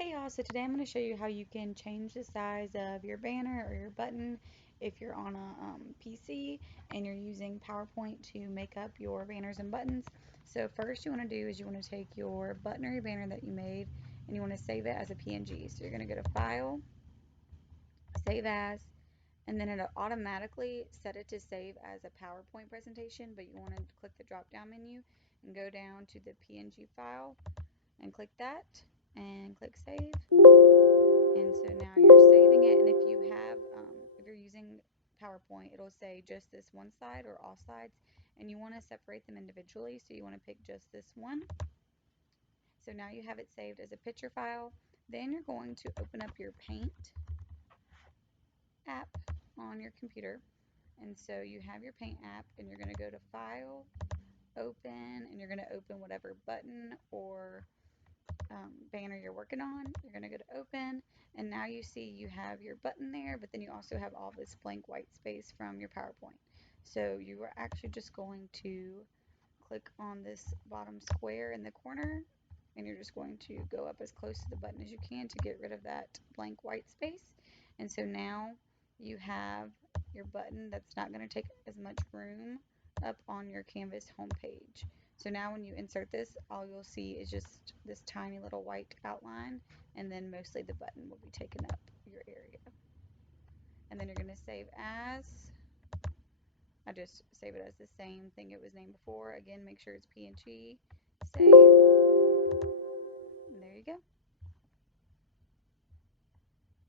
Hey y'all, so today I'm going to show you how you can change the size of your banner or your button if you're on a PC and you're using PowerPoint to make up your banners and buttons. So first you want to do is you want to take your button or your banner that you made and you want to save it as a PNG. So you're going to go to File, Save As, and then it'll automatically set it to save as a PowerPoint presentation, but you want to click the drop down menu and go down to the PNG file and click that and click Save. And so now you're saving it. And if you're using PowerPoint, it'll say just this one slide or all slides. And you want to separate them individually. So you want to pick just this one. So now you have it saved as a picture file. Then you're going to open up your Paint app on your computer. And so you have your Paint app and you're going to go to File, Open, and you're going to open whatever button or banner you're working on. You're going to go to open, and now you see you have your button there, but then you also have all this blank white space from your PowerPoint. So you are actually just going to click on this bottom square in the corner, and you're just going to go up as close to the button as you can to get rid of that blank white space. And so now you have your button that's not going to take as much room up on your Canvas homepage. So now when you insert this, all you'll see is just this tiny little white outline, and then mostly the button will be taking up your area. And then you're going to save as. I just save it as the same thing it was named before. Again, make sure it's PNG, save, and there you go.